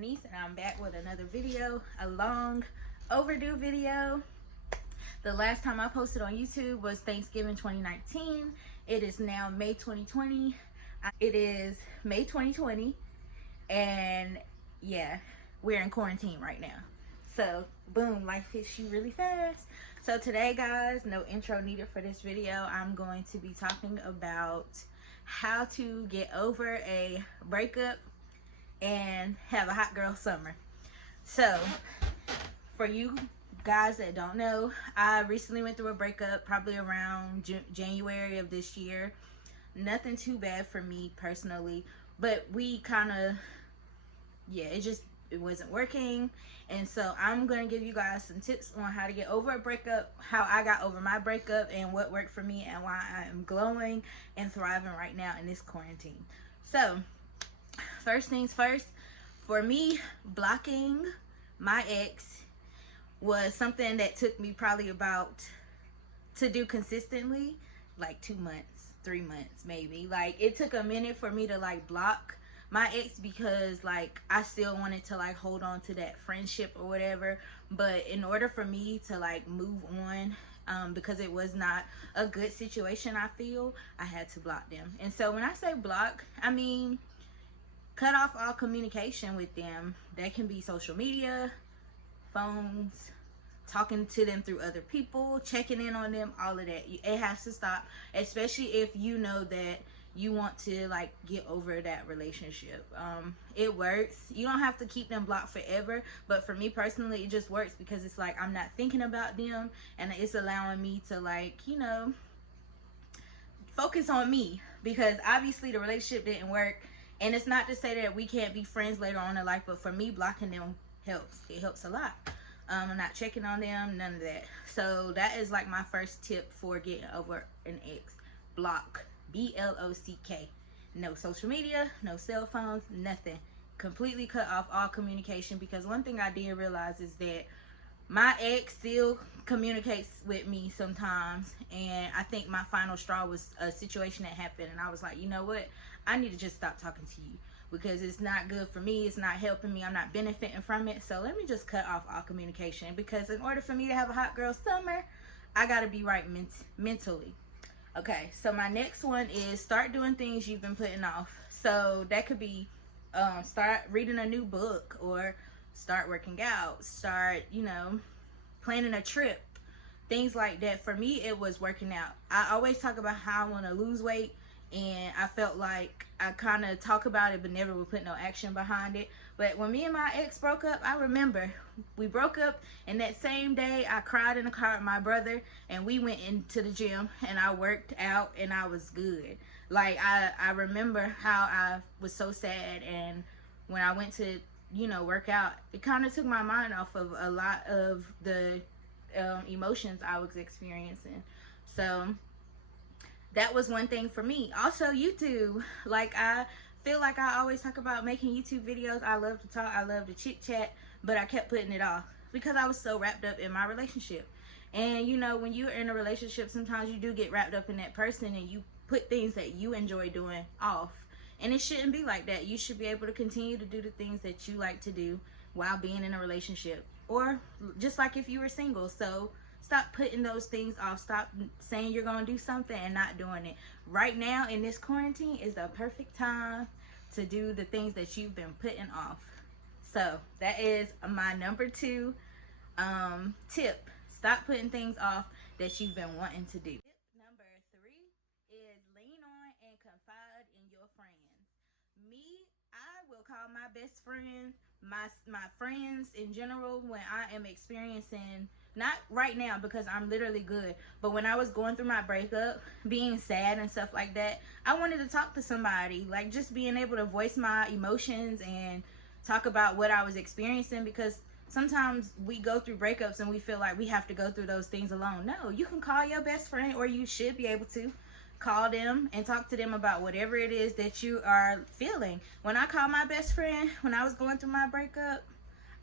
Niece, and I'm back with another video, a long overdue video. The last time I posted on YouTube was Thanksgiving 2019. It is now May 2020. It is May 2020, and yeah, we're in quarantine right now. So boom, life hits you really fast. So today, guys, no intro needed for this video. I'm going to be talking about how to get over a breakup and have a hot girl summer. So for you guys that don't know, I recently went through a breakup probably around January of this year. Nothing too bad for me personally, but we kind of, yeah, it wasn't working. And so I'm gonna give you guys some tips on how to get over a breakup, how I got over my breakup, and what worked for me, and why I am glowing and thriving right now in this quarantine. So first things first, for me, blocking my ex was something that took me probably about, to do consistently, like 2 months, 3 months maybe. Like, it took a minute for me to like block my ex, because like I still wanted to like hold on to that friendship or whatever. But in order for me to like move on, because it was not a good situation, I feel I had to block them. And so when I say block, I mean cut off all communication with them. That can be social media, phones, talking to them through other people, checking in on them, all of that. It has to stop, especially if you know that you want to like get over that relationship. It works. You don't have to keep them blocked forever, but for me personally, it just works because it's like I'm not thinking about them, and it's allowing me to, like, you know, focus on me, because obviously the relationship didn't work. And it's not to say that we can't be friends later on in life, but for me, blocking them helps. It helps a lot. I'm not checking on them, none of that. So that is like my first tip for getting over an ex. Block. B-L-O-C-K. No social media, no cell phones, nothing. Completely cut off all communication, because one thing I did realize is that my ex still communicates with me sometimes, and I think my final straw was a situation that happened, and I was like, you know what, I need to just stop talking to you, because it's not good for me, it's not helping me, I'm not benefiting from it. So let me just cut off all communication, because in order for me to have a hot girl summer, I gotta be right mentally. Okay, so my next one is start doing things you've been putting off. So that could be start reading a new book, or start working out, start, you know, planning a trip, things like that. For me, it was working out. I always talk about how I want to lose weight, and I felt like I kind of talk about it but never would put no action behind it. But when me and my ex broke up, I remember we broke up, and that same day I cried in the car with my brother, and we went into the gym and I worked out, and I was good. Like, I remember how I was so sad, and when I went to, you know, work out, it kind of took my mind off of a lot of the emotions I was experiencing. So that was one thing for me. Also, YouTube. Like, I feel like I always talk about making YouTube videos. I love to talk, I love to chit chat, but I kept putting it off because I was so wrapped up in my relationship. And you know, when you're in a relationship, sometimes you do get wrapped up in that person, and you put things that you enjoy doing off. And it shouldn't be like that. You should be able to continue to do the things that you like to do while being in a relationship, or just like if you were single. So stop putting those things off. Stop saying you're going to do something and not doing it. Right now in this quarantine is the perfect time to do the things that you've been putting off. So that is my number 2 tip. Stop putting things off that you've been wanting to do. Tip number 3 is lean on and confide in your friends. Me, I will call my best friend, my friends in general, when I am experiencing, not right now because I'm literally good, but when I was going through my breakup, being sad and stuff like that, I wanted to talk to somebody. Like, just being able to voice my emotions and talk about what I was experiencing, because sometimes we go through breakups and we feel like we have to go through those things alone. No, you can call your best friend, or you should be able to call them and talk to them about whatever it is that you are feeling. When I called my best friend when I was going through my breakup,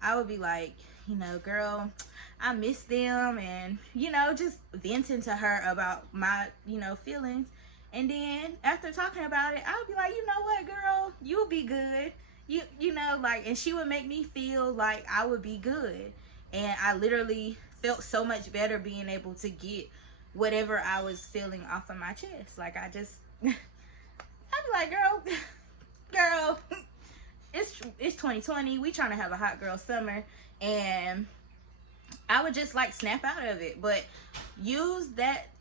I would be like, you know, girl, I miss them, and, you know, just venting to her about my, you know, feelings. And then after talking about it, I would be like, you know what, girl, you'll be good. you know, like, and she would make me feel like I would be good. And I literally felt so much better being able to get whatever I was feeling off of my chest. Like, I just, I'd be like, girl, it's 2020. We trying to have a hot girl summer. And I would just like snap out of it. But use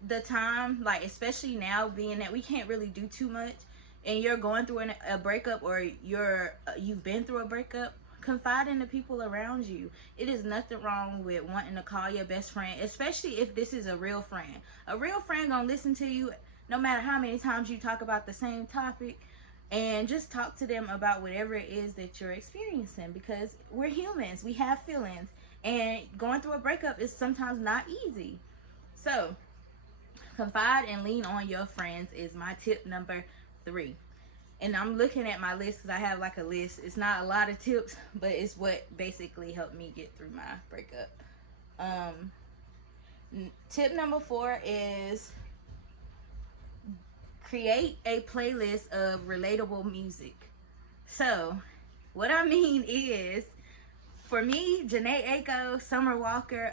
the time, like, especially now, being that we can't really do too much, and you're going through a breakup, or you've been through a breakup, confide in the people around you. It is nothing wrong with wanting to call your best friend, especially if this is a real friend. A real friend gonna listen to you no matter how many times you talk about the same topic, and just talk to them about whatever it is that you're experiencing, because we're humans, we have feelings, and going through a breakup is sometimes not easy. So confide and lean on your friends is my tip number 3. And I'm looking at my list because I have like a list. It's not a lot of tips, but it's what basically helped me get through my breakup. Tip number 4 is create a playlist of relatable music. So what I mean is, for me, Janae Aiko, Summer Walker,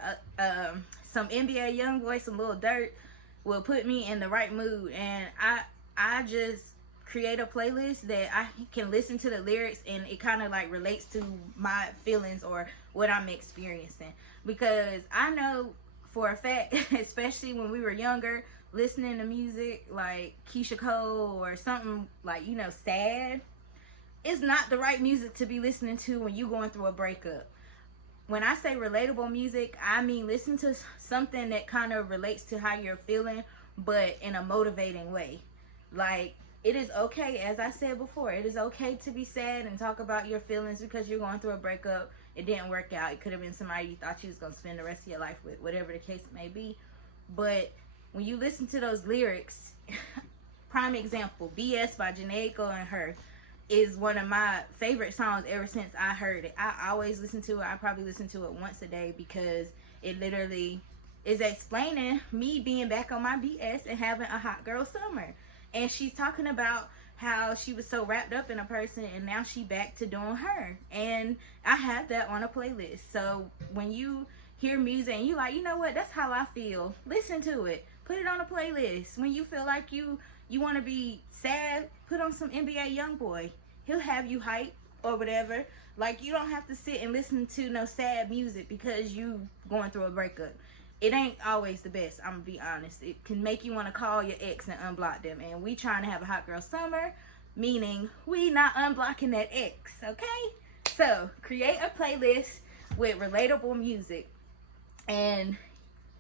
some NBA Youngboy, some Lil Durk will put me in the right mood. And I just create a playlist that I can listen to the lyrics, and it kind of like relates to my feelings or what I'm experiencing. Because I know for a fact, especially when we were younger, listening to music like Keisha Cole or something like, you know, sad, it's not the right music to be listening to when you're going through a breakup. When I say relatable music, I mean listen to something that kind of relates to how you're feeling, but in a motivating way. Like, it is okay, as I said before, it is okay to be sad and talk about your feelings because you're going through a breakup. It didn't work out. It could have been somebody you thought you was going to spend the rest of your life with, whatever the case may be. But when you listen to those lyrics, prime example, BS by Janae Aiko and Her is one of my favorite songs ever since I heard it. I always listen to it. I probably listen to it once a day because it literally is explaining me being back on my BS and having a hot girl summer. And she's talking about how she was so wrapped up in a person and now she back to doing her. And I have that on a playlist. So when you hear music and you like, you know what, that's how I feel, listen to it. Put it on a playlist. When you feel like you want to be sad, put on some NBA Youngboy. He'll have you hype or whatever. Like, you don't have to sit and listen to no sad music because you going through a breakup. It ain't always the best, I'm gonna be honest. It can make you want to call your ex and unblock them. And we trying to have a hot girl summer, meaning we not unblocking that ex, okay? So create a playlist with relatable music, and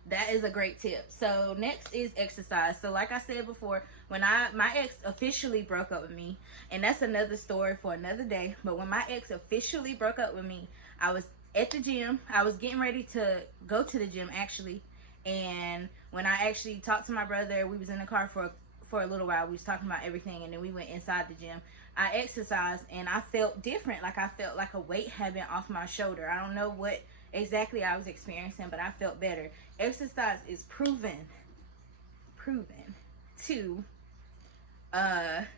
that is a great tip. So next is exercise. So like I said before, when my ex officially broke up with me, and that's another story for another day, but when my ex officially broke up with me, I was at the gym. I was getting ready to go to the gym actually, and when I actually talked to my brother, we was in the car for a little while. We was talking about everything, and then we went inside the gym. I exercised and I felt different. Like, I felt like a weight had been off my shoulder. I don't know what exactly I was experiencing, but I felt better. Exercise is proven to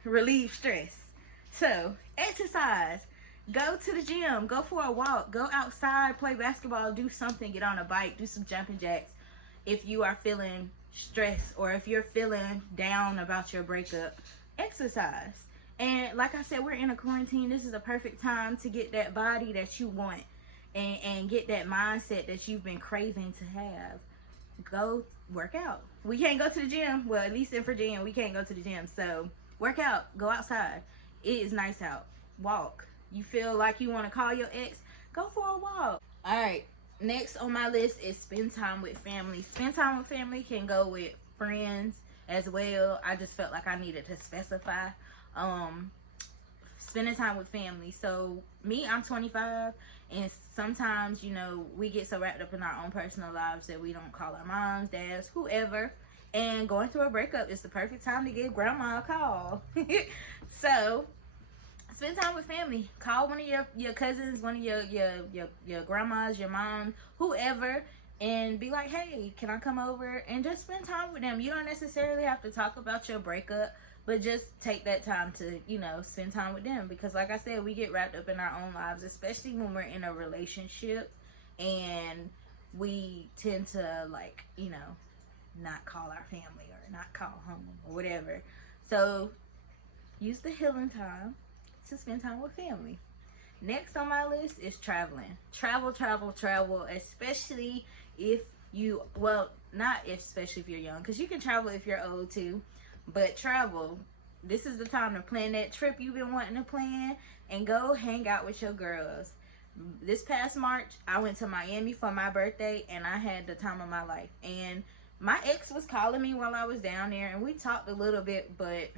relieve stress. So exercise. Go to the gym, go for a walk, go outside, play basketball, do something, get on a bike, do some jumping jacks if you are feeling stressed, or if you're feeling down about your breakup. Exercise. And like I said, we're in a quarantine. This is a perfect time to get that body that you want and get that mindset that you've been craving to have. Go work out. We can't go to the gym. Well, at least in Virginia, we can't go to the gym. So work out, go outside. It is nice out. Walk. You feel like you want to call your ex, go for a walk. All right, next on my list is spend time with family. Spend time with family can go with friends as well. I just felt like I needed to specify spending time with family. So me, I'm 25, and sometimes, you know, we get so wrapped up in our own personal lives that we don't call our moms, dads, whoever. And going through a breakup is the perfect time to give grandma a call. So spend time with family. Call one of your cousins, one of your grandmas, your mom, whoever, and be like, hey, can I come over? And just spend time with them. You don't necessarily have to talk about your breakup, But just take that time to, you know, spend time with them. Because like I said, we get wrapped up in our own lives, especially when we're in a relationship, and we tend to, like, you know, not call our family or not call home or whatever. So use the healing time to spend time with family. Next on my list is traveling. Travel, travel, travel, especially if you, well, not especially if you're young, because you can travel if you're old too, but travel. This is the time to plan that trip you've been wanting to plan and go hang out with your girls. This past March, I went to Miami for my birthday, and I had the time of my life. And my ex was calling me while I was down there, and we talked a little bit, but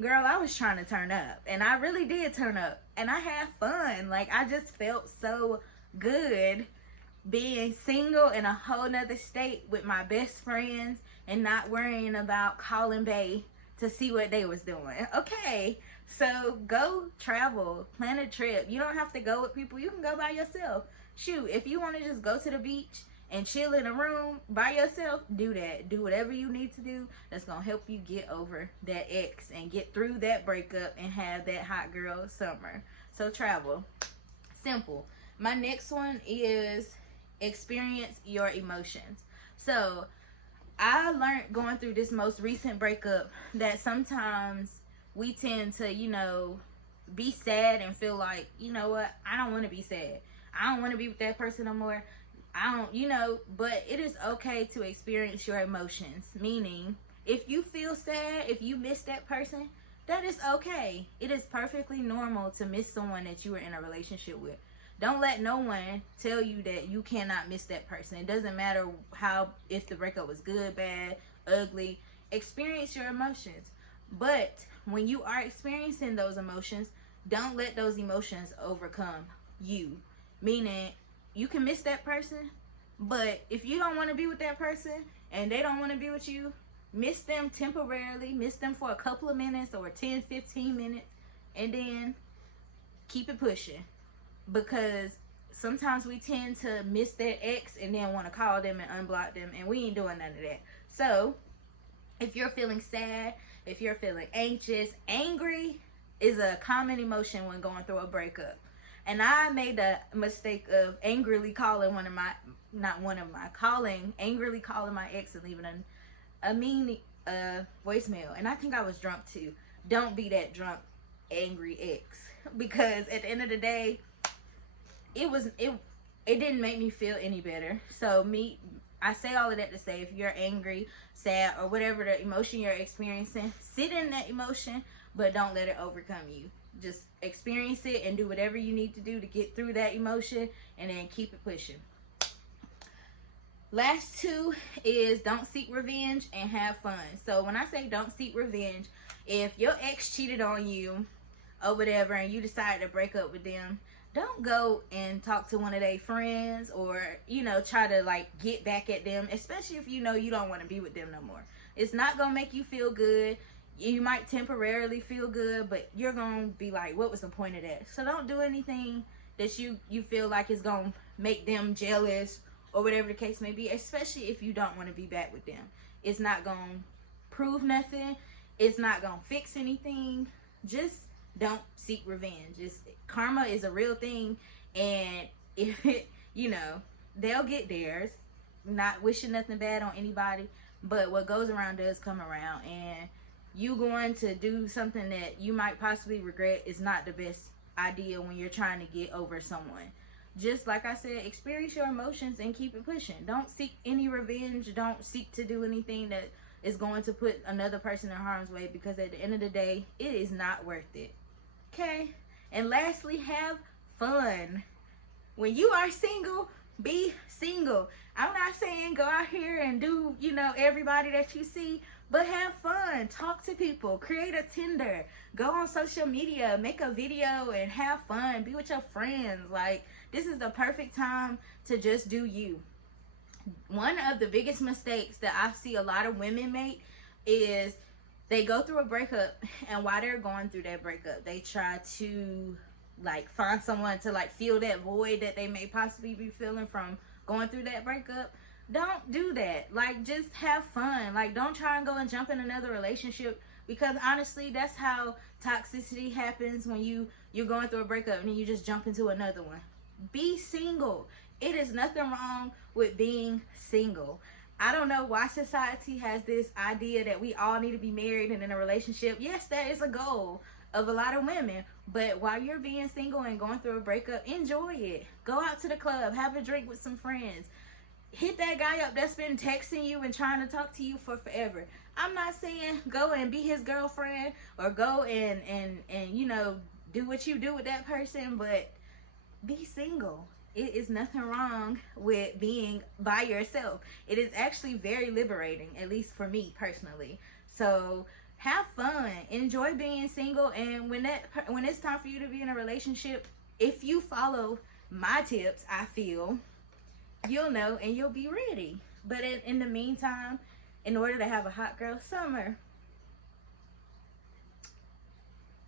girl, I was trying to turn up, and I really did turn up, and I had fun. Like, I just felt so good being single in a whole nother state with my best friends and not worrying about calling Bay to see what they was doing. Okay, so go travel, plan a trip. You don't have to go with people. You can go by yourself. Shoot, if you want to just go to the beach and chill in a room by yourself, do that. Do whatever you need to do that's gonna help you get over that ex and get through that breakup and have that hot girl summer. So travel. Simple. My next one is experience your emotions. So I learned going through this most recent breakup that sometimes we tend to, you know, be sad and feel like, you know what, I don't want to be sad. I don't want to be with that person no more. I don't, you know, but it is okay to experience your emotions. Meaning, if you feel sad, if you miss that person, that is okay. It is perfectly normal to miss someone that you were in a relationship with. Don't let no one tell you that you cannot miss that person. It doesn't matter how, if the breakup was good, bad, ugly. Experience your emotions. But when you are experiencing those emotions, don't let those emotions overcome you. Meaning, you can miss that person, but if you don't want to be with that person and they don't want to be with you, miss them temporarily, miss them for a couple of minutes or 10, 15 minutes, and then keep it pushing. Because sometimes we tend to miss that ex and then want to call them and unblock them, and we ain't doing none of that. So if you're feeling sad, if you're feeling anxious, angry is a common emotion when going through a breakup. And I made the mistake of angrily calling angrily calling my ex and leaving a mean voicemail. And I think I was drunk too. Don't be that drunk, angry ex. Because at the end of the day, it didn't make me feel any better. So I say all of that to say, if you're angry, sad, or whatever the emotion you're experiencing, sit in that emotion, but don't let it overcome you. Just experience it and do whatever you need to do to get through that emotion, and then keep it pushing. Last two is don't seek revenge and have fun. So when I say don't seek revenge, if your ex cheated on you or whatever and you decide to break up with them, don't go and talk to one of their friends or, you know, try to like get back at them, especially if you know you don't want to be with them no more. It's not gonna make you feel good. You might temporarily feel good, but you're gonna be like, what was the point of that? So don't do anything that you feel like is gonna make them jealous or whatever the case may be, especially if you don't want to be back with them. It's not gonna prove nothing. It's not gonna fix anything. Just don't seek revenge. Karma is a real thing, and if it, you know, they'll get theirs. Not wishing nothing bad on anybody, but what goes around does come around, and you going to do something that you might possibly regret is not the best idea when you're trying to get over someone. Just like I said, experience your emotions and keep it pushing. Don't seek any revenge. Don't seek to do anything that is going to put another person in harm's way, because at the end of the day, it is not worth it. Okay? And lastly, have fun. When you are single, be single. I'm not saying go out here and do, you know, everybody that you see, but have fun. Talk to people. Create a Tinder. Go on social media. Make a video and have fun. Be with your friends. Like, this is the perfect time to just do you. One of the biggest mistakes that I see a lot of women make is they go through a breakup, and while they're going through that breakup, they try to like find someone to like fill that void that they may possibly be feeling from going through that breakup. Don't do that. Like, just have fun. Like, don't try and go and jump in another relationship because honestly, that's how toxicity happens when you're going through a breakup and then you just jump into another one. Be single. It is nothing wrong with being single. I don't know why society has this idea that we all need to be married and in a relationship. Yes, that is a goal of a lot of women, but while you're being single and going through a breakup, enjoy it. Go out to the club, have a drink with some friends, hit that guy up that's been texting you and trying to talk to you for forever. I'm not saying go and be his girlfriend or go and you know, do what you do with that person, but be single. It is nothing wrong with being by yourself. It is actually very liberating, at least for me personally. So have fun, enjoy being single, and when it's time for you to be in a relationship, if you follow my tips, I feel you'll know and you'll be ready. But in the meantime, in order to have a hot girl summer,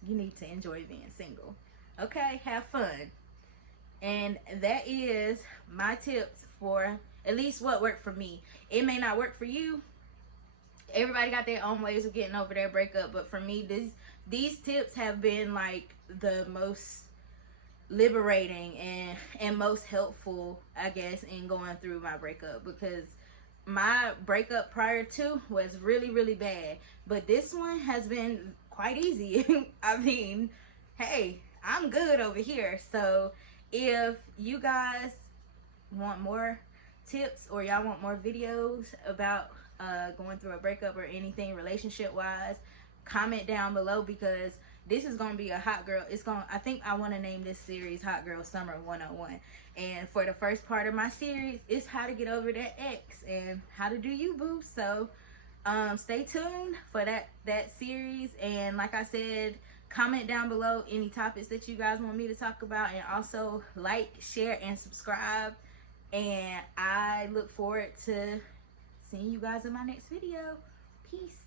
you need to enjoy being single. Okay, have fun. And that is my tips for at least what worked for me. It may not work for you. Everybody got their own ways of getting over their breakup, but for me, these tips have been like the most liberating and most helpful, I guess, in going through my breakup, because my breakup prior to was really, really bad, but this one has been quite easy. I mean, hey, I'm good over here. So if you guys want more tips or y'all want more videos about going through a breakup or anything relationship wise, comment down below, because this is going to be a hot girl. I think I want to name this series Hot Girl Summer 101. And for the first part of my series, it's how to get over that ex and how to do you, boo. So stay tuned for that series. And like I said, comment down below any topics that you guys want me to talk about, and also like, share, and subscribe. And I look forward to seeing you guys in my next video. Peace.